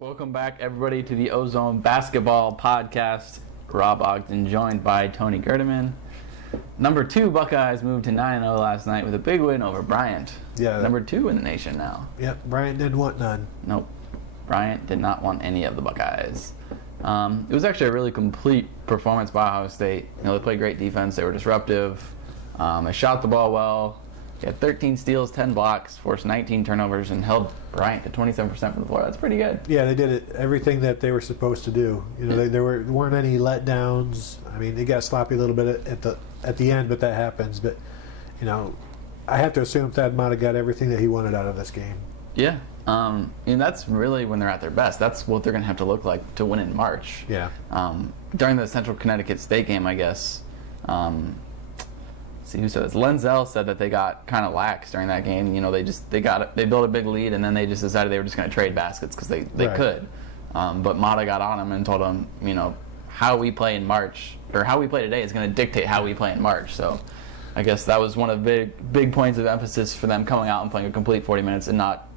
Welcome back, everybody, to the Ozone Basketball Podcast. Rob Ogden joined by Tony Gerdeman. Number 2 Buckeyes moved to 9-0 last night with a big win over Bryant. Yeah. Number 2 in the nation now. Yep, Bryant didn't want none. Nope. Bryant did not want any of the Buckeyes. It was actually a really complete performance by Ohio State. They played great defense. They were disruptive. They shot the ball well. They had 13 steals, 10 blocks, forced 19 turnovers, and held Bryant to 27% from the floor. That's pretty good. Yeah, they did everything that they were supposed to do. There weren't any letdowns. I mean, they got sloppy a little bit at the end, but that happens. But I have to assume Thad Matta got everything that he wanted out of this game. Yeah, and that's really when they're at their best. That's what they're going to have to look like to win in March. Yeah. During the Central Connecticut State game, I guess. See who said this. Lenzel said that they got kind of lax during that game. They built a big lead, and then they just decided they were just going to trade baskets because they Right. could. But Matta got on him and told him, how we play in March or how we play today is going to dictate how we play in March. So I guess that was one of the big points of emphasis for them coming out and playing a complete 40 minutes and not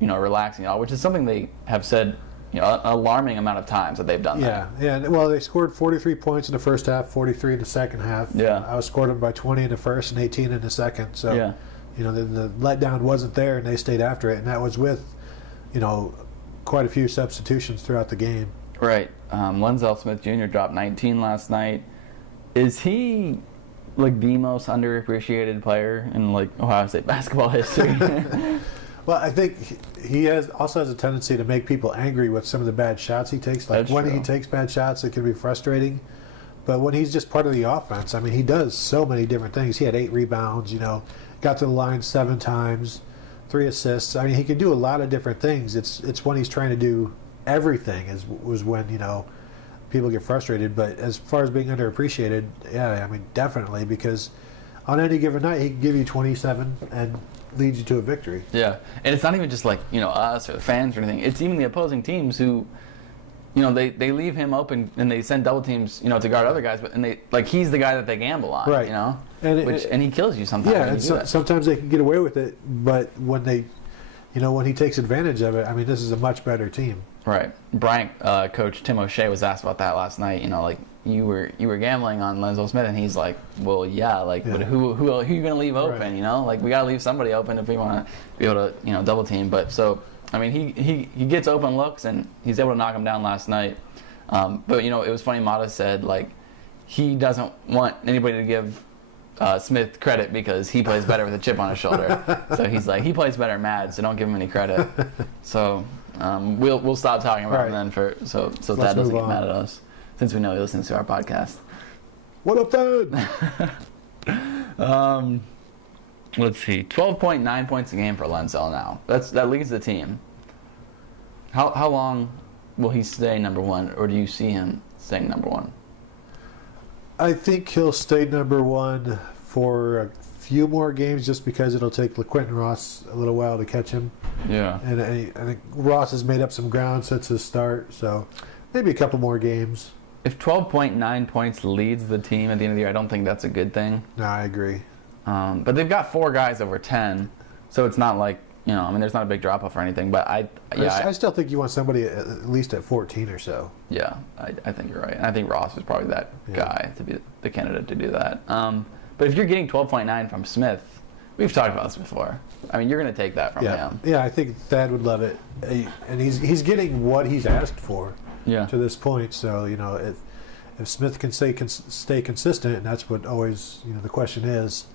relaxing at all, which is something they have said an alarming amount of times that they've done that. Yeah. Well, they scored 43 points in the first half, 43 in the second half. Yeah. I was scored them by 20 in the first and 18 in the second. So, Yeah. the letdown wasn't there, and they stayed after it, and that was with, quite a few substitutions throughout the game. Right. Lenzel Smith Jr. dropped 19 last night. Is he the most underappreciated player in Ohio State basketball history? Well, I think he also has a tendency to make people angry with some of the bad shots he takes. That's when true. he takes bad shots, it can be frustrating. But when he's just part of the offense, I mean, he does so many different things. He had 8 rebounds, got to the line 7 times, 3 assists. I mean, he can do a lot of different things. It's when he's trying to do everything was when, people get frustrated. But as far as being underappreciated, yeah, I mean, definitely, because on any given night, he can give you 27 and lead you to a victory. Yeah, and it's not even just us or the fans or anything. It's even the opposing teams who, they leave him open and they send double teams, to guard other guys. But he's the guy that they gamble on, Right. and he kills you sometimes. Yeah, when and you do that. sometimes they can get away with it, but when they, when he takes advantage of it, I mean, this is a much better team. Right. Bryant coach Tim O'Shea was asked about that last night. You were gambling on Lenzel Smith, and he's like, well, yeah, but who are you going to leave open? Right. We got to leave somebody open if we want to be able to double team. But so I mean, he gets open looks, and he's able to knock him down last night. But it was funny. Matta said he doesn't want anybody to give Smith credit because he plays better with a chip on his shoulder. So he's like, he plays better mad, so don't give him any credit. So we'll stop talking about him then so Thad doesn't get mad at us, since we know he listens to our podcast. What up, Thad? Let's see, 12.9 points a game for Lenzel now. That leads the team. How long will he stay number 1, or do you see him staying number 1? I think he'll stay number 1 for a few more games, just because it'll take LaQuinton Ross a little while to catch him. Yeah. And I think Ross has made up some ground since his start, so maybe a couple more games. If 12.9 points leads the team at the end of the year, I don't think that's a good thing. No, I agree. But they've got 4 guys over 10, so it's not there's not a big drop-off or anything. But I still think you want somebody at least at 14 or so. Yeah, I think you're right. And I think Ross is probably that guy to be the candidate to do that. But if you're getting 12.9 from Smith, we've talked about this before. I mean, you're going to take that from him. Yeah, I think Thad would love it. And he's getting what he's asked for to this point. So, if Smith can stay consistent, and that's what always, the question is.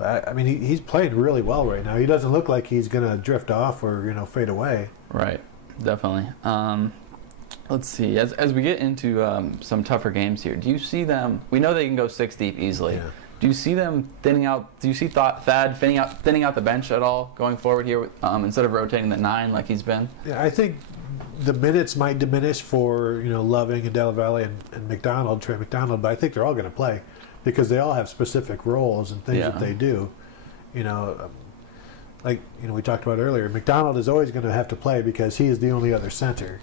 I mean, he's playing really well right now. He doesn't look like he's going to drift off or, fade away. Right, definitely. Let's see. As we get into some tougher games here, do you see them? We know they can go 6 deep easily. Yeah. Do you see them thinning out? Do you see Thad thinning out the bench at all going forward here instead of rotating the 9 like he's been? Yeah, I think the minutes might diminish for Loving and Della Valle and McDonald, Trey McDonald, but I think they're all going to play because they all have specific roles and things that they do. We talked about earlier, McDonald is always going to have to play because he is the only other center.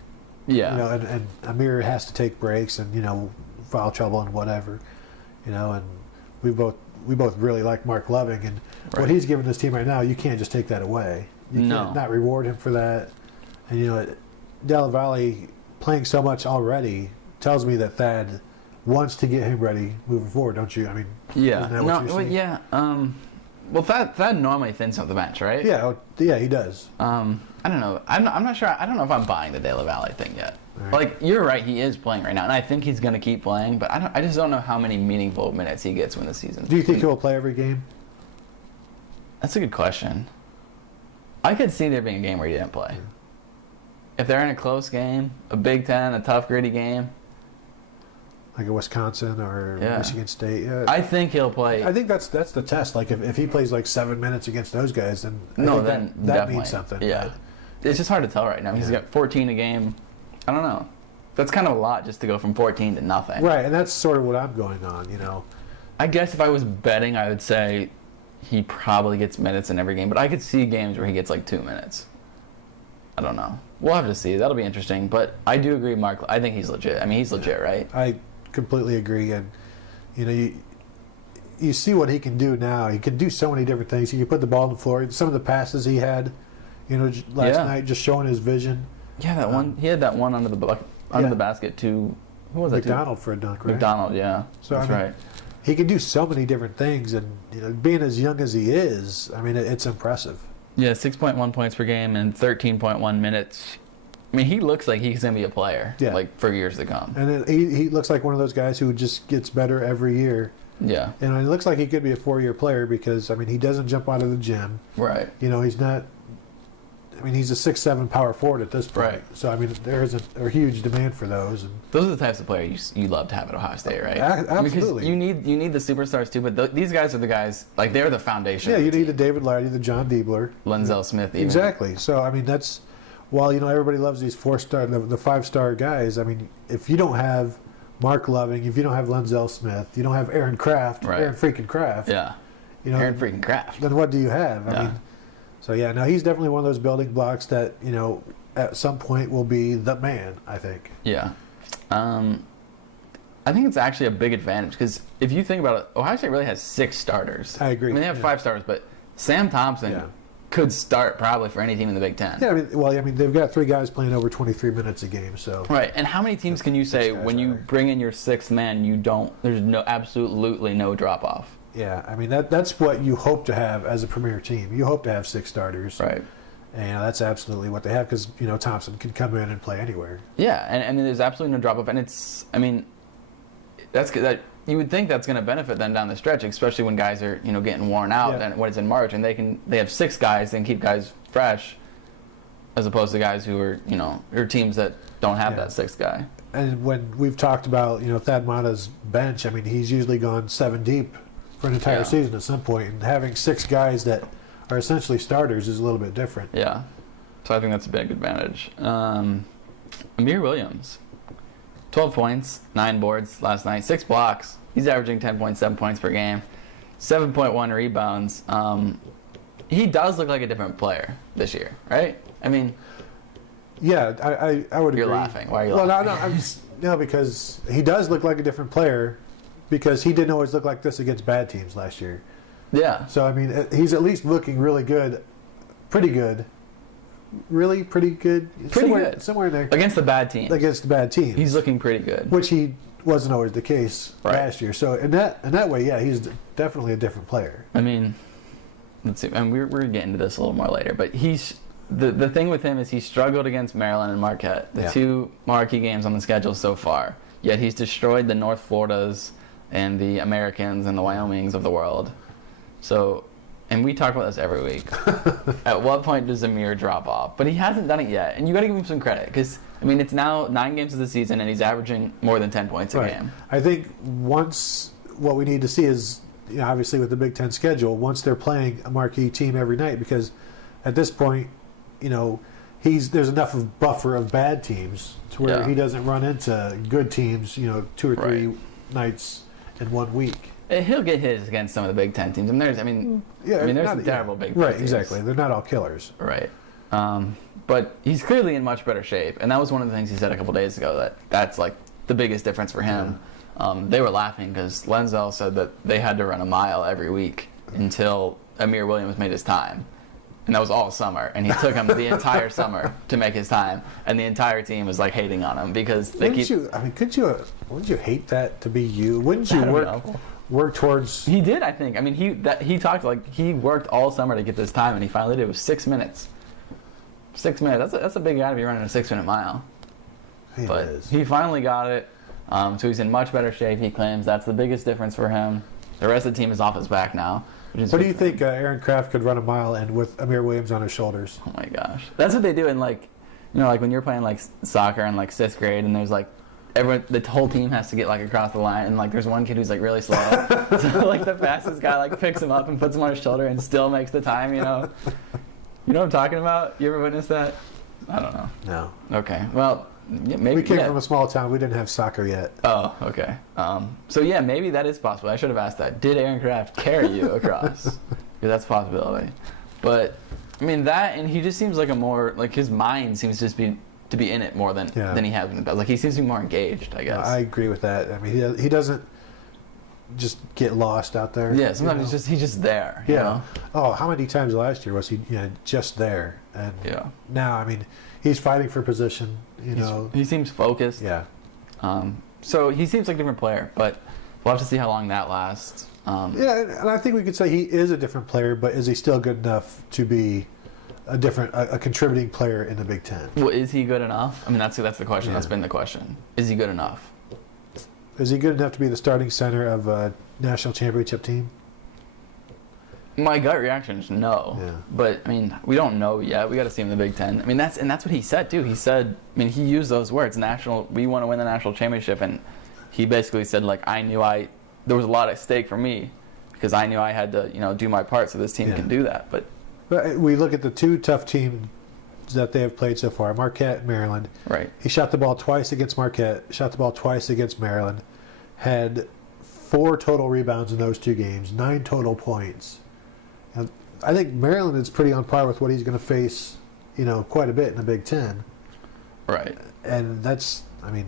Yeah. And Amir has to take breaks and foul trouble and whatever. And we both really like Mark Loving, and what he's given this team right now, you can't just take that away. You can't not reward him for that. And Della Valle playing so much already tells me that Thad wants to get him ready moving forward, don't you? I mean, yeah, isn't that what you're saying? yeah. Well, Thad normally thins out the bench, right? Yeah, he does. I don't know. I'm not sure. I don't know if I'm buying the Della Valle thing yet. Right. Like, you're right. He is playing right now, and I think he's going to keep playing. But I just don't know how many meaningful minutes he gets when the season. Do you think he'll play every game? That's a good question. I could see there being a game where he didn't play. Yeah. If they're in a close game, a Big Ten, a tough, gritty game. Like a Wisconsin or Michigan State. Yeah. I think he'll play. I think that's the test. Like if he plays like 7 minutes against those guys, then that means something. Yeah, it's just hard to tell right now. He's got 14 a game. I don't know. That's kind of a lot just to go from 14 to nothing. Right, and that's sort of what I'm going on. I guess if I was betting, I would say he probably gets minutes in every game, but I could see games where he gets like 2 minutes. I don't know. We'll have to see. That'll be interesting. But I do agree, Mark. I think he's legit. I mean, he's legit, right? I completely agree. And you see what he can do now. He can do so many different things. He can put the ball on the floor. Some of the passes he had, last night, just showing his vision. Yeah, that one. He had that one under the basket to who was it? McDonald for a dunk, right? McDonald, yeah. So that's right. He can do so many different things, and being as young as he is, I mean, it's impressive. Yeah, 6.1 points per game and 13.1 minutes. I mean, he looks like he's going to be a player, like, for years to come. And he looks like one of those guys who just gets better every year. Yeah. And it looks like he could be a 4-year player because, I mean, he doesn't jump out of the gym. Right. He's not... I mean, he's a 6'7" power forward at this point. Right. So, I mean, there's a huge demand for those. And those are the types of players you love to have at Ohio State, right? Absolutely. Because you need the superstars, too, but these guys are the guys, like, they're the foundation. Yeah, you need the David Lighty, the John Diebler. Lenzel Smith, even. Exactly. So, I mean, that's... While, everybody loves these 4-star, the 5-star guys, I mean, if you don't have Mark Loving, if you don't have Lenzel Smith, you don't have Aaron Kraft, right. Aaron freaking Kraft. Yeah. Aaron freaking Kraft. Then what do you have? I mean... So, no, he's definitely one of those building blocks that, at some point will be the man, I think. Yeah. I think it's actually a big advantage because if you think about it, Ohio State really has 6 starters. I agree. I mean, they have 5 starters, but Sam Thompson could start probably for any team in the Big Ten. Yeah, I mean, they've got 3 guys playing over 23 minutes a game, so. Right, and how many teams can you say when you bring in your 6th man, there's absolutely no drop-off? Yeah, I mean, that's what you hope to have as a premier team. You hope to have 6 starters. Right. And that's absolutely what they have because, Thompson can come in and play anywhere. Yeah, and I mean, there's absolutely no drop-off. And it's, I mean, that you would think that's going to benefit them down the stretch, especially when guys are, getting worn out and when it's in March. And they have 6 guys, they can keep guys fresh as opposed to guys who are, or teams that don't have that 6th guy. And when we've talked about, Thad Matta's bench, I mean, he's usually gone 7 deep for an entire season at some point, and having 6 guys that are essentially starters is a little bit different. Yeah, so I think that's a big advantage. Amir Williams, 12 points, 9 boards last night, 6 blocks. He's averaging 10.7 points per game, 7.1 rebounds. He does look like a different player this year, right? I mean, yeah, I would agree. You're laughing. Why are you laughing? No, because he does look like a different player. Because he didn't always look like this against bad teams last year. Yeah. So, I mean, he's at least looking really good. Pretty good. Really pretty good. Good. Somewhere in there. Against the bad teams. Against the bad teams. He's looking pretty good. Which he wasn't always the case last year. So, in that way, yeah, he's definitely a different player. I mean, let's see. And we're going to get into this a little more later. But the thing with him is he struggled against Maryland and Marquette. The 2 marquee games on the schedule so far. Yet he's destroyed the North Floridas and the Americans and the Wyomings of the world. So, and we talk about this every week. At what point does Amir drop off? But he hasn't done it yet, and you got to give him some credit because I mean it's now 9 games of the season, and he's averaging more than 10 points a game. I think once what we need to see is obviously with the Big Ten schedule, once they're playing a marquee team every night, because at this point, there's enough of buffer of bad teams to where he doesn't run into good teams, 2 or 3 nights in 1 week. He'll get his against some of the Big Ten teams. And there's some terrible Big Ten teams. Right, teams. Exactly. They're not all killers. Right. But he's clearly in much better shape. And that was one of the things he said a couple days ago, that's like the biggest difference for him. They were laughing because Lenzel said that they had to run a mile every week until Amir Williams made his time. And that was all summer, and he took him the entire summer to make his time, and the entire team was like hating on him because they wouldn't you hate that to be you? Wouldn't you work towards? He did, I think. I mean, he talked like he worked all summer to get this time, and he finally did. It was 6 minutes. 6 minutes. That's a big guy to be running a 6-minute mile. He finally got it. So he's in much better shape. He claims that's the biggest difference for him. The rest of the team is off his back now. What do you think Aaron Kraft could run a mile and with Amir Williams on his shoulders? Oh my gosh, that's what they do in like when you're playing like soccer in like 6th grade, and there's like the whole team has to get like across the line, and like there's one kid who's like really slow, so like the fastest guy like picks him up and puts him on his shoulder and still makes the time. You know what I'm talking about? You ever witnessed that? I don't know. No. Okay. Well. Yeah, maybe, we came from a small town. We didn't have soccer yet. Oh, okay. So yeah, maybe that is possible. I should have asked that. Did Aaron Kraft carry you across? Because that's a possibility. But I mean that, and he just seems like a more like his mind seems to be in it more than he has been. Like he seems to be more engaged, I guess. I agree with that. I mean, he doesn't just get lost out there. Yeah, sometimes he's just there. Yeah. You know? Oh, how many times last year was he just there? And now, I mean, he's fighting for position. He seems focused. Yeah. So he seems like a different player, but we'll have to see how long that lasts. Yeah, and I think we could say he is a different player, but is he still good enough to be a contributing player in the Big Ten? Well, is he good enough? I mean, that's the question. Yeah. That's been the question. Is he good enough? Is he good enough to be the starting center of a national championship team? My gut reaction is no. Yeah. But I mean, we don't know yet. We got to see him in the Big Ten. I mean, that's what he said too. He said, I mean, he used those words, we want to win the national championship, and he basically said like there was a lot at stake for me because I knew I had to do my part so this team can do that. But we look at the two tough teams that they have played so far, Marquette and Maryland. Right. He shot the ball twice against Marquette, shot the ball twice against Maryland, had 4 total rebounds in those 2 games, 9 total points. And I think Maryland is pretty on par with what he's going to face, quite a bit in the Big Ten. Right. And that's, I mean...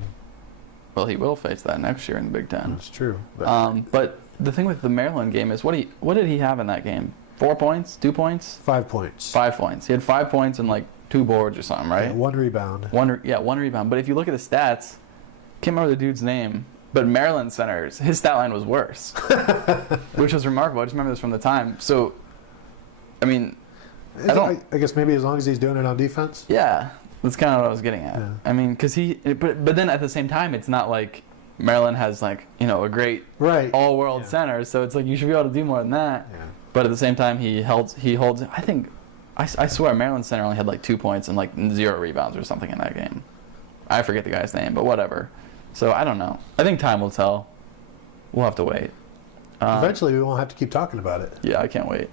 Well, he will face that next year in the Big Ten. That's true. But the thing with the Maryland game is, what did he have in that game? 4 points? 2 points? 5 points. 5 points. He had 5 points and like 2 boards or something, right? Yeah, 1 rebound. One rebound. But if you look at the stats, can't remember the dude's name, but Maryland centers, his stat line was worse, which was remarkable. I just remember this from the time. So, I mean, I guess maybe as long as he's doing it on defense. Yeah, that's kind of what I was getting at. Yeah. I mean, because but then at the same time, it's not like Maryland has like a great all-world center, so it's like you should be able to do more than that. Yeah. But at the same time, he holds. I think, I swear, Maryland center only had like 2 points and like 0 rebounds or something in that game. I forget the guy's name, but whatever. So I don't know. I think time will tell. We'll have to wait. Eventually, we won't have to keep talking about it. Yeah, I can't wait.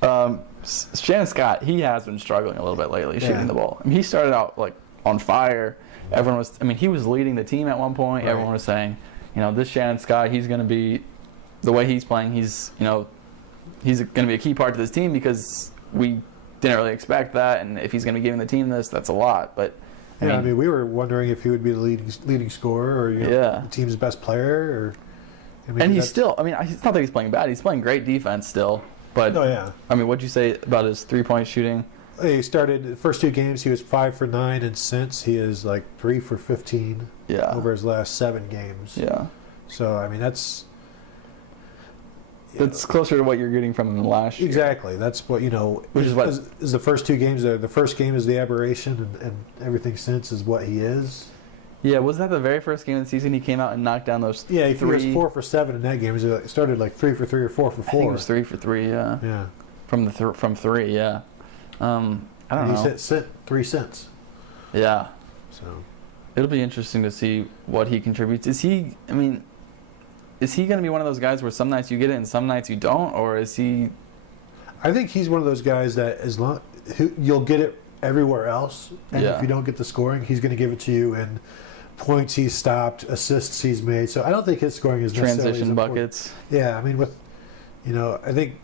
Shannon Scott, he has been struggling a little bit lately shooting the ball. I mean, he started out like on fire. Everyone was. I mean, he was leading the team at one point. Right. Everyone was saying, this Shannon Scott, he's going to be, the way he's playing, he's going to be a key part to this team because we didn't really expect that, and if he's going to be giving the team this, that's a lot. But I mean, we were wondering if he would be the leading scorer or the team's best player, or. He's still. I mean, it's not that he's playing bad. He's playing great defense still. But I mean, what'd you say about his 3-point shooting? He started the first 2 games. He was 5 for 9, and since he is like 3 for 15 over his last 7 games. Yeah. So I mean, that's closer to what you're getting from him last year. Exactly. That's what Which is what is the first 2 games. The first game is the aberration, and everything since is what he is. Yeah, was that the very first game of the season he came out and knocked down those 3? Yeah, he was 4 for 7 in that game. He started like 3 for 3 or 4 for 4. I think it was 3 for 3, yeah. Yeah. From 3, yeah. I don't know. He's hit 3 cents. Yeah. So it'll be interesting to see what he contributes. Is he going to be one of those guys where some nights you get it and some nights you don't, or is he? I think he's one of those guys that you'll get it everywhere else, and if you don't get the scoring, he's going to give it to you in points he's stopped, assists he's made. So I don't think his scoring is necessarily transition buckets. Yeah, I mean, I think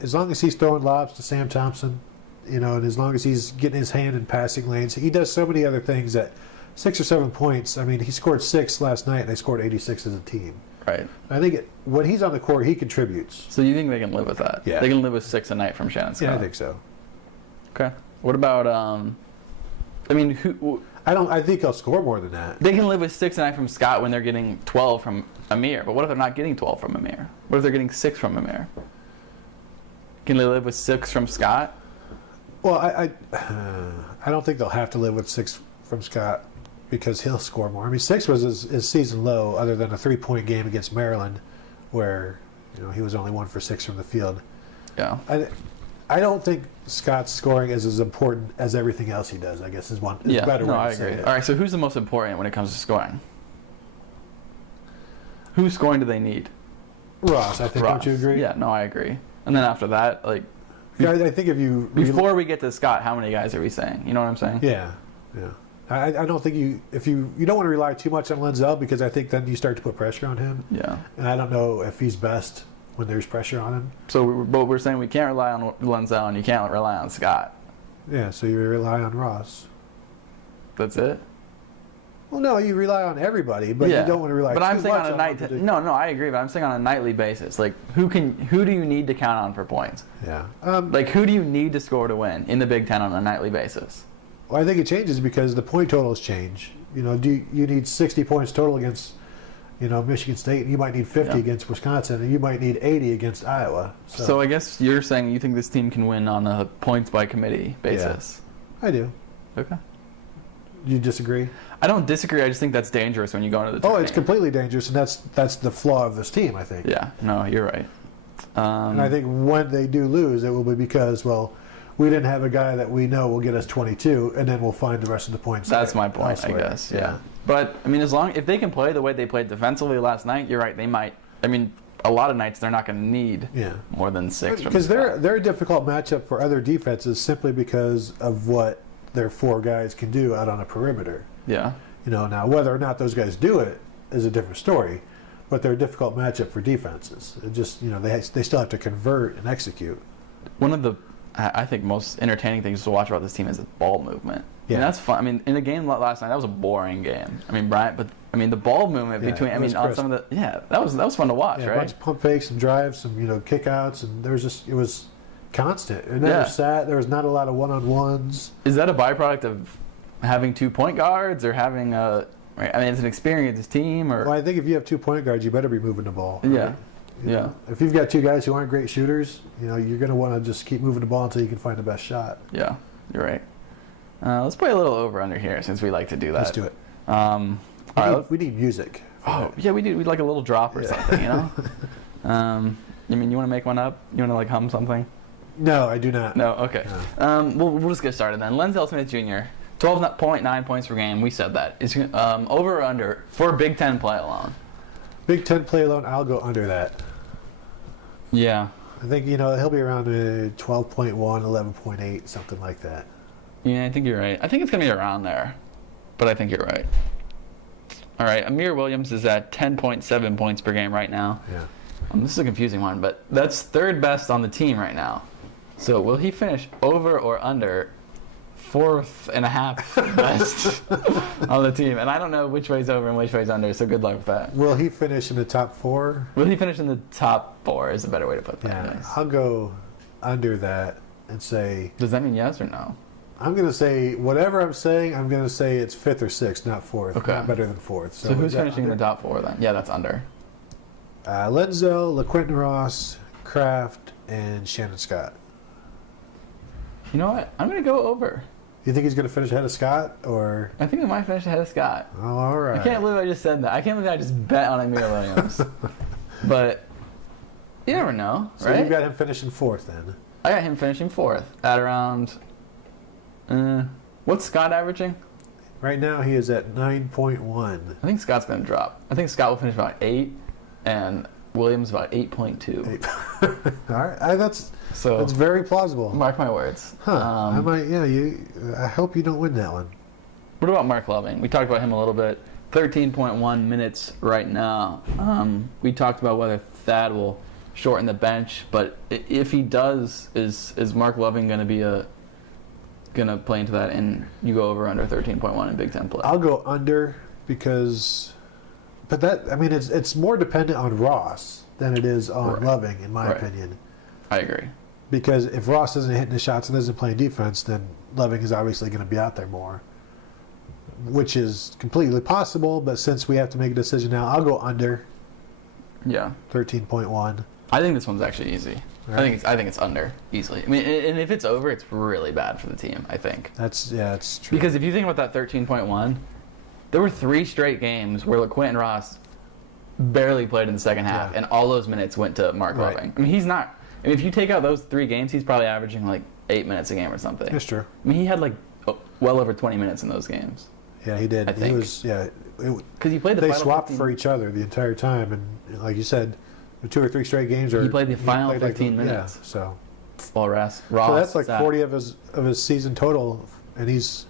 as long as he's throwing lobs to Sam Thompson, and as long as he's getting his hand in passing lanes, he does so many other things that 6 or 7 points. I mean, he scored 6 last night, and they scored 86 as a team. Right. I think when he's on the court, he contributes. So you think they can live with that? Yeah. They can live with 6 a night from Shannon Scott? Yeah, I think so. Okay. What about, I think he'll score more than that. They can live with 6 a night from Scott when they're getting 12 from Amir. But what if they're not getting 12 from Amir? What if they're getting 6 from Amir? Can they live with 6 from Scott? Well, I don't think they'll have to live with 6 from Scott because he'll score more. I mean, 6 was his season low, other than a 3-point game against Maryland, where he was only 1 for 6 from the field. Yeah. I don't think Scott's scoring is as important as everything else he does. I guess is one. Is better way to I say agree. it. All right. So who's the most important when it comes to scoring? Whose scoring do they need? Ross, I think. Ross. Don't you agree? Yeah. No, I agree. And then after that, Yeah, I think if you before we get to Scott, how many guys are we saying? You know what I'm saying? Yeah. I don't think you don't want to rely too much on Lenzel, because I think then you start to put pressure on him. Yeah. And I don't know if he's best when there's pressure on him. So we're saying we can't rely on Lenzel and you can't rely on Scott. Yeah. So you rely on Ross. That's it. Well, no, you rely on everybody, but you don't want to rely. But I'm too saying much on a night. No, I agree. But I'm saying on a nightly basis, who do you need to count on for points? Yeah. Who do you need to score to win in the Big Ten on a nightly basis? Well, I think it changes because the point totals change. Do you need 60 points total against, Michigan State, and you might need 50 against Wisconsin, and you might need 80 against Iowa. So I guess you're saying you think this team can win on a points by committee basis. Yeah, I do. Okay. You disagree? I don't disagree. I just think that's dangerous when you go into the tournament. Oh, it's completely dangerous, and that's the flaw of this team, I think. Yeah. No, you're right. And I think when they do lose, it will be because, we didn't have a guy that we know will get us 22, and then we'll find the rest of the points. That's my point, elsewhere. I guess. Yeah. But I mean, if they can play the way they played defensively last night, you're right. They might. I mean, a lot of nights they're not going to need more than 6. Because they're a difficult matchup for other defenses simply because of what their 4 guys can do out on a perimeter. Yeah. Now whether or not those guys do it is a different story, but they're a difficult matchup for defenses. It just they still have to convert and execute. One of the I think most entertaining things to watch about this team is the ball movement. Yeah, and that's fun. I mean, in the game last night, that was a boring game. I mean, Bryant, but I mean the ball movement between. I mean, on some of the that was fun to watch, right? A bunch of pump fakes and drives, some kickouts, and it was constant. It never sat. There was not a lot of one-on-ones. Is that a byproduct of having 2 point guards or having a? I mean, it's an experienced team, or. Well, I think if you have 2 point guards, you better be moving the ball. Right? Yeah. Yeah. If you've got 2 guys who aren't great shooters, you're going to want to just keep moving the ball until you can find the best shot. Yeah, you're right. Let's play a little over/under here since we like to do that. Let's do it. We need music. Oh, yeah, we do. We'd like a little drop or something, I mean, you want to make one up? You want to hum something? No, I do not. No, okay. No. We'll just get started then. Lenzel Smith Jr., 12.9 points per game. We said that. Is over or under for Big Ten play alone? Big Ten play alone, I'll go under that. Yeah. I think, he'll be around 12.1, 11.8, something like that. Yeah, I think you're right. I think it's going to be around there, but I think you're right. All right, Amir Williams is at 10.7 points per game right now. Yeah. This is a confusing one, but that's 3rd best on the team right now. So will he finish over or under 4th and a half best on the team? And I don't know which way's over and which way's under, so good luck with that. Will he finish in the top 4? Will he finish in the top 4 is a better way to put that. Yeah, Nice. I'll go under that and say... Does that mean yes or no? I'm going to say, whatever I'm saying, I'm going to say it's 5th or 6th, not 4th. Okay. Not better than 4th. So who's finishing in the top 4 then? Yeah, that's under. Lenzel, LaQuinton Ross, Kraft, and Shannon Scott. You know what? I'm going to go over. You think he's going to finish ahead of Scott, or? I think he might finish ahead of Scott. Oh, all right. I can't believe I just said that. I can't believe I just bet on Amir Williams. But you never know, so right? You've got him finishing 4th then. I got him finishing 4th at around... what's Scott averaging? Right now he is at 9.1. I think Scott's going to drop. I think Scott will finish about 8, and Williams about 8.2. All right, that's very plausible. Mark my words. Huh? I might. Yeah. I hope you don't win that one. What about Mark Loving? We talked about him a little bit. 13.1 minutes right now. We talked about whether Thad will shorten the bench, but if he does, is Mark Loving going to be going to play into that, and you go over under 13.1 in Big Ten play? I'll go under because But that, I mean, it's more dependent on Ross than it is on Loving, in my opinion. I agree. Because if Ross isn't hitting the shots and isn't playing defense, then Loving is obviously going to be out there more, which is completely possible. But since we have to make a decision now, I'll go under. Yeah. 13.1. I think this one's actually easy. Right. I think it's under easily. I mean, and if it's over, it's really bad for the team. I think. That's true. Because if you think about that 13.1, there were 3 straight games where LeQuentin Ross barely played in the second half, and all those minutes went to Mark Loving. I mean, he's not. I mean, if you take out those 3 games, he's probably averaging like 8 minutes a game or something. That's true. I mean, he had like well over 20 minutes in those games. Yeah, he did. I think. He was, because he played the. They final swapped 15. for each other the entire time, and like you said, the 2 or 3 straight games. He played the final 15 minutes. Yeah, so. Well, Ross. So that's like 40 of his season total, and he's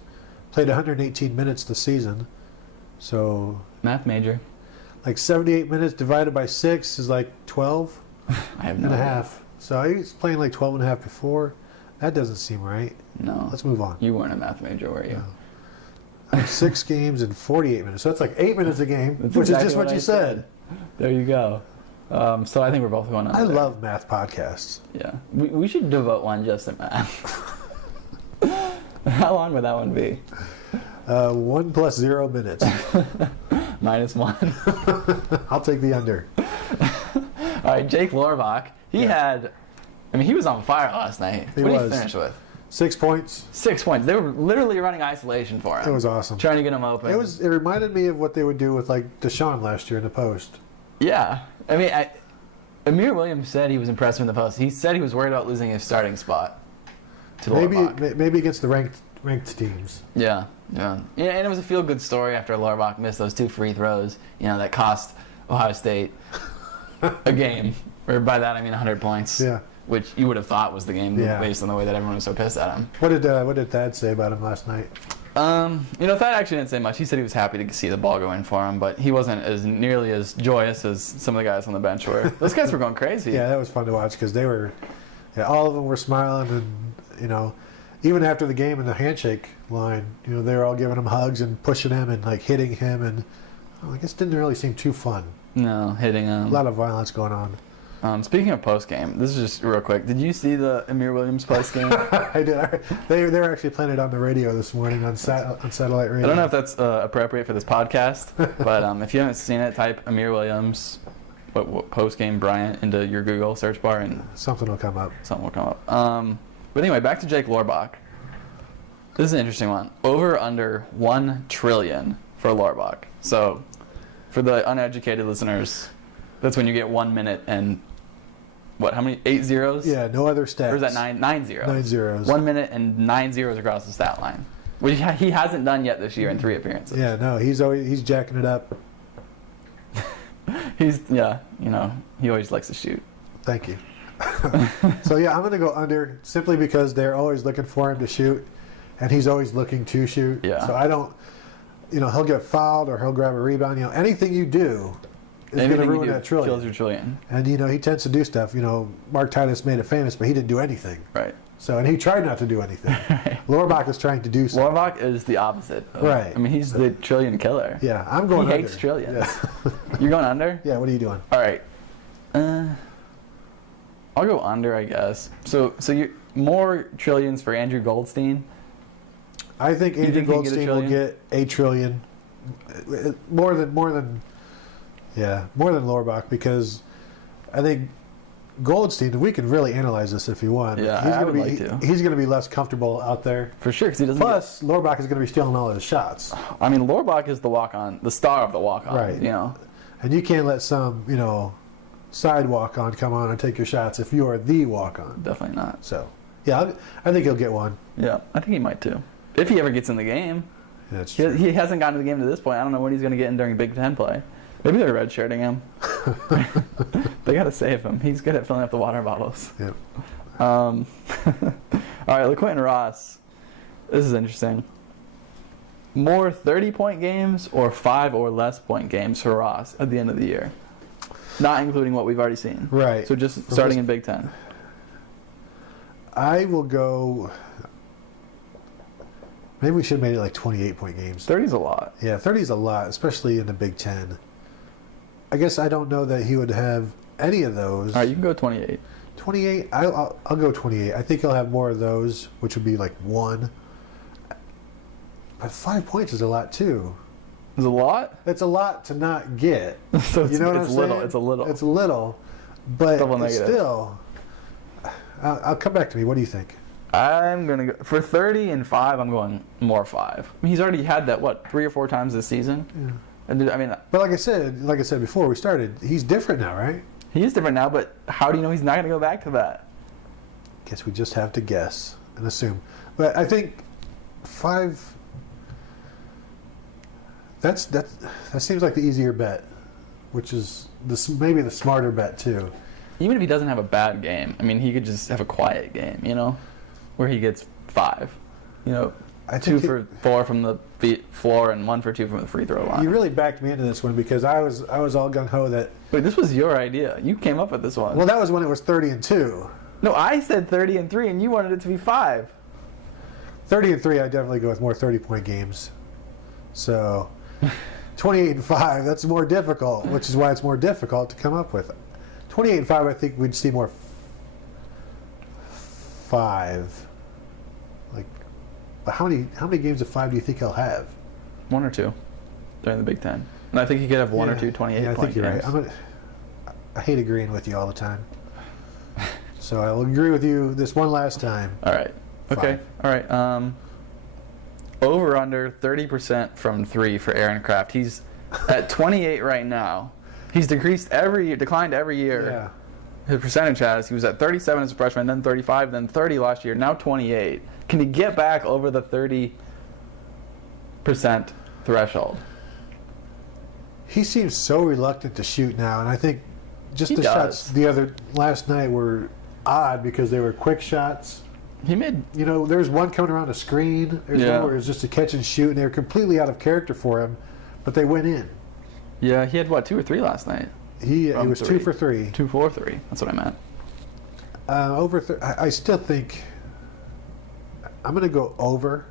played 118 minutes this season. So. Math major. Like 78 minutes divided by 6 is like 12 I have no and a idea. half. So he was playing like 12 and a half before. That doesn't seem right. No. Let's move on. You weren't a math major, were you? No. 6 games and 48 minutes. So that's like 8 minutes a game, That's which exactly is just what you said. There you go. So I think we're both going on. I love math podcasts. Yeah. We should devote one just to math. How long would that one be? 1 plus 0 minutes. -1. I'll take the under. All right, Jake Lorbach. He was on fire last night. What did he finish with? 6 points. 6 points. They were literally running isolation for him. It was awesome. Trying to get him open. It reminded me of what they would do with like Deshaun last year in the post. Yeah. I mean, Amir Williams said he was impressed in the post. He said he was worried about losing his starting spot to Lorbach. Maybe against the ranked teams. Yeah. And it was a feel-good story after Lorbach missed those 2 free throws, that cost Ohio State a game. Or by that I mean 100 points. Yeah. Which you would have thought was the game based on the way that everyone was so pissed at him. What did Thad say about him last night? Thad actually didn't say much. He said he was happy to see the ball go in for him, but he wasn't as nearly as joyous as some of the guys on the bench were. Those guys were going crazy. Yeah, that was fun to watch because they were, all of them were smiling and, even after the game in the handshake line, they were all giving him hugs and pushing him and like hitting him, and I guess it didn't really seem too fun. No, hitting him. A lot of violence going on. Speaking of post game, this is just real quick. Did you see the Amir Williams post game? I did. They were actually playing it on the radio this morning on satellite radio. I don't know if that's appropriate for this podcast, but if you haven't seen it, type Amir Williams post game Bryant into your Google search bar and something will come up. But anyway, back to Jake Lorbach. This is an interesting one. Over or under 1 trillion for Lorbach. So, for the uneducated listeners, that's when you get 1 minute and how many? 8 zeros? Yeah, no other stats. Or is that 9 zeros? 9 zeros. 1 minute and 9 zeros across the stat line, which he hasn't done yet this year in 3 appearances. Yeah, no, he's jacking it up. He always likes to shoot. Thank you. So I'm going to go under simply because they're always looking for him to shoot, and he's always looking to shoot. Yeah. So I don't, he'll get fouled or he'll grab a rebound. Anything you do is going to ruin that trillion. Kills your trillion. And he tends to do stuff. Mark Titus made it famous, but he didn't do anything. Right. So and he tried not to do anything. Right. Lorbach is trying to do something. Lorbach is the opposite. Right. I mean, he's the trillion killer. Yeah, I'm going under. He hates trillions. Yeah. You're going under? Yeah. What are you doing? All right. I'll go under, I guess. So you're more trillions for Andrew Goldstein. I think Andrew Goldstein will get $1 trillion, more than Lorbach, because I think Goldstein, and we can really analyze this if you want. Yeah, He's going to be less comfortable out there for sure, because he doesn't. Plus, Lorbach is going to be stealing all of his shots. I mean, Lorbach is the walk-on, the star of the walk-on. Right. And you can't let some side walk-on come on and take your shots if you are the walk-on. Definitely not. So, I think he'll get one. Yeah, I think he might too. If he ever gets in the game. That's true. He hasn't gotten to the game to this point. I don't know when he's going to get in during Big Ten play. Maybe they're redshirting him. They got to save him. He's good at filling up the water bottles. Yep. All right, LeQuentin Ross. This is interesting. More 30-point games or 5 or less point games for Ross at the end of the year? Not including what we've already seen. Right. So just starting in Big Ten. I will go... Maybe we should have made it like 28-point games. 30's a lot. Yeah, 30's a lot, especially in the Big Ten. I guess I don't know that he would have any of those. All right, you can go 28. 28. I'll go 28. I think he'll have more of those, which would be like 1. But 5 points is a lot too. It's a lot? It's a lot to not get. So it's, you know what it's I'm little. saying? It's a little. It's little, but Double it's negative. still. I'll come back to me. What do you think? I'm going to go for 30 and 5. I'm going more 5. I mean, he's already had that 3 or 4 times this season. Yeah. And I mean, But like I said before we started, he's different now, right? he is different now. But how do you know he's not going to go back to that? Guess we just have to guess and assume. But I think 5. That seems like the easier bet, which is maybe the smarter bet too. Even if he doesn't have a bad game, I mean, he could just have a quiet game, where he gets 5. 2 for 4 from the floor and 1 for 2 from the free throw line. You really backed me into this one because I was all gung ho that. Wait, this was your idea. You came up with this one. Well, that was when it was 30 and 2. No, I said 30 and 3, and you wanted it to be 5. 30 and 3, I definitely go with more 30-point games. So 28 and 5, that's more difficult, which is why it's more difficult to come up with. 28 and 5, I think we'd see more 5. But how many games of 5 do you think he'll have? 1 or 2 during the Big Ten. And I think he could have 1 or 2 28-point I think you're games. right. I hate agreeing with you all the time. So I will agree with you this one last time. All right. Okay. 5. All right. Over under 30% from 3 for Aaron Craft. He's at 28 right now. He's declined every year. Yeah. His percentage has. He was at 37 as a freshman, then 35, then 30 last year, now 28. Can he get back over the 30% threshold? He seems so reluctant to shoot now, and I think just He the does. shots last night were odd because they were quick shots. He made. There was one coming around a screen. There's one where it was just a catch and shoot, and they were completely out of character for him, but they went in. Yeah, he had 2 or 3 last night. He was 3. 2 for 3. 2 for 3. That's what I meant. I still think I'm going to go over.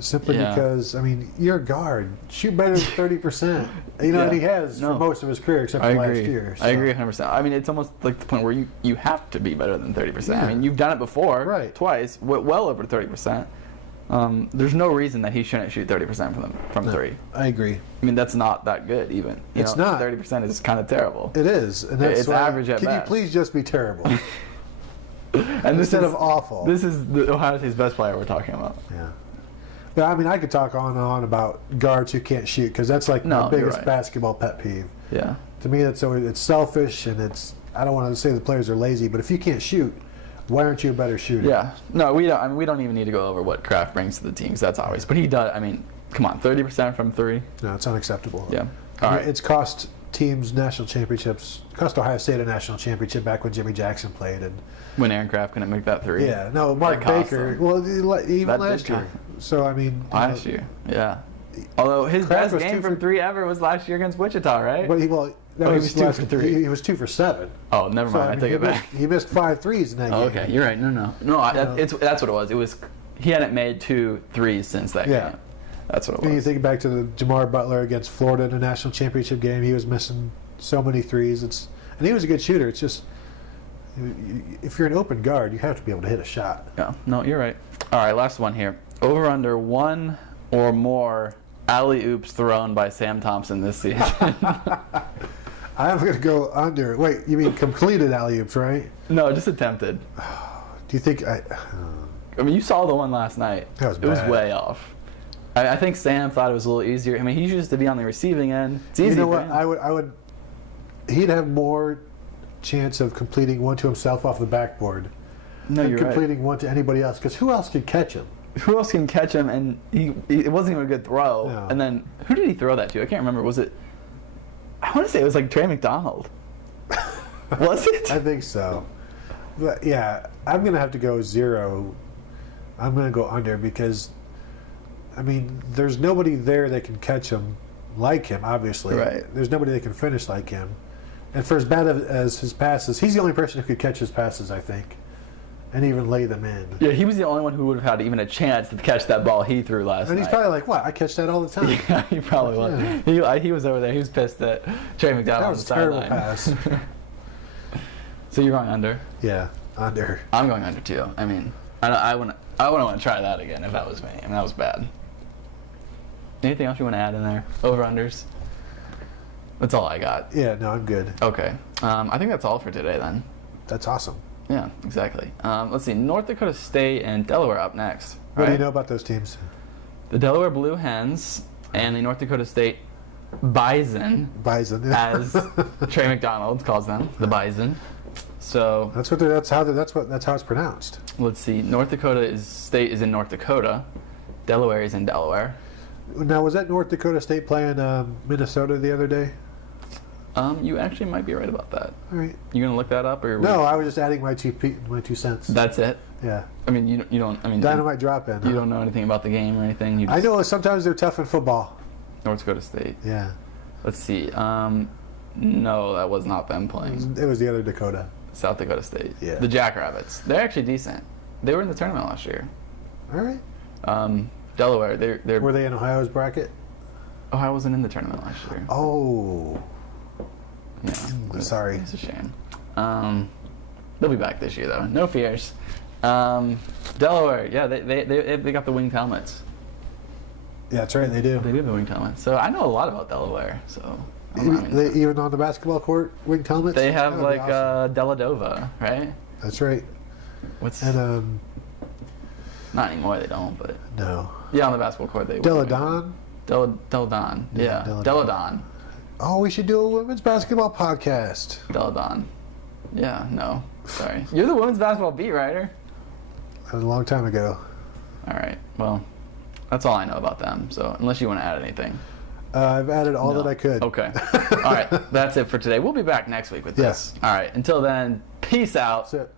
Simply because, I mean, you're a guard. Shoot better than 30%. And he has for most of his career except for last year. So. I agree 100%. I mean, it's almost like the point where you have to be better than 30%. Yeah. I mean, you've done it before, right. Twice, well over 30%. There's no reason that he shouldn't shoot 30% from 3. I agree. I mean, that's not that good even. It's not. 30% is kind of terrible. It is. And that's it's average at best. Can you please just be terrible? And instead of awful. This is the Ohio State's best player we're talking about. Yeah. Yeah, I mean, I could talk on and on about guards who can't shoot because that's like my biggest basketball pet peeve. Yeah. To me, it's selfish and I don't want to say the players are lazy, but if you can't shoot, why aren't you a better shooter? Yeah. No, we don't. I mean, we don't even need to go over what Kraft brings to the team because that's obvious. But he does. I mean, come on, 30% from 3. No, it's unacceptable. Yeah. All right. It's cost teams national championships. Cost Ohio State a national championship back when Jimmy Jackson played and. When Aaron Kraft couldn't make that 3. Yeah. No, Mark Baker. Well, even that last year. So I mean. Last year. Yeah. Although his Kraft best game from 3 ever was last year against Wichita, right? But he was 2 for 3. He was 2 for 7. Oh, never mind. I take it back. He missed 5 threes in that game. Okay, you're right. No. That's what it was. It was he hadn't made 2 threes since that game. That's what it was. And you think back to the Jamar Butler against Florida in the national championship game. He was missing so many threes. And he was a good shooter. It's just if you're an open guard, you have to be able to hit a shot. Yeah. No, you're right. All right, last one here. Over under 1 or more alley-oops thrown by Sam Thompson this season. I'm going to go under. Wait, you mean completed alley-oops, right? No, just attempted. Do you think I mean, you saw the one last night. That was bad. It was way off. I think Sam thought it was a little easier. I mean, he used to be on the receiving end. It's easy. You know what? I would. He'd have more chance of completing one to himself off the backboard than completing one to anybody else. Because who else could catch him? Who else can catch him? And it wasn't even a good throw. No. And then who did he throw that to? I can't remember. Was it? I want to say it was like Trey McDonald. Was it? I think so. But yeah, I'm going to have to go 0. I'm going to go under because, I mean, there's nobody there that can catch him like him, obviously. Right. There's nobody that can finish like him. And for as bad as his passes, he's the only person who could catch his passes, I think. and even lay them in. Yeah, he was the only one who would have had even a chance to catch that ball he threw last And night. he's probably like, what? I catch that all the time. Yeah, he probably was. He was over there. He was pissed at Trey McDowell That on was the a terrible sideline. pass. So you're going under? Yeah, under. I'm going under too. I mean, I wouldn't want to try that again if that was me. I mean, that was bad. Anything else you want to add in there? Over-unders? That's all I got. Yeah, no, I'm good. Okay. I think that's all for today then. That's awesome. Yeah, exactly. Let's see. North Dakota State and Delaware up next. What do you right? know about those teams? The Delaware Blue Hens and the North Dakota State Bison, Bison. as Trey McDonald calls them, the Bison. So That's how it's pronounced. let's see. North Dakota State is in North Dakota. Delaware is in Delaware. Now, was that North Dakota State playing Minnesota the other day? You actually might be right about that. All right. You gonna look that up or? No, I was just adding my 2 cents. That's it. Yeah. I mean, you don't. I mean, Dynamite drop in. You don't know anything about the game or anything. You I just, know sometimes they're tough in football. North Dakota State. Yeah. Let's see. No, that was not them playing. It was the other Dakota. South Dakota State. Yeah. The Jackrabbits. They're actually decent. They were in the tournament last year. All right. Delaware. They're. Were they in Ohio's bracket? Ohio wasn't in the tournament last year. Oh. Yeah. Sorry. It's a shame. They'll be back this year though. No fears. Delaware. Yeah, they got the winged helmets. Yeah, that's right. They do. They do have the winged helmets. So I know a lot about Delaware. So. I mean, Even on the basketball court, winged helmets. they have That would be like awesome. Deladova, right? That's right. What's And not anymore? They don't, but no. yeah, on the basketball court they. Deladon. Deladon. Yeah, Deladon. Deladon. Oh, we should do a women's basketball podcast. Deladon. Yeah, no, sorry. You're the women's basketball beat writer. That was a long time ago. All right. Well, that's all I know about them. So unless you want to add anything. I've added all that I could. Okay. All right. That's it for today. We'll be back next week with this. Yes. All right. Until then, peace out. That's it.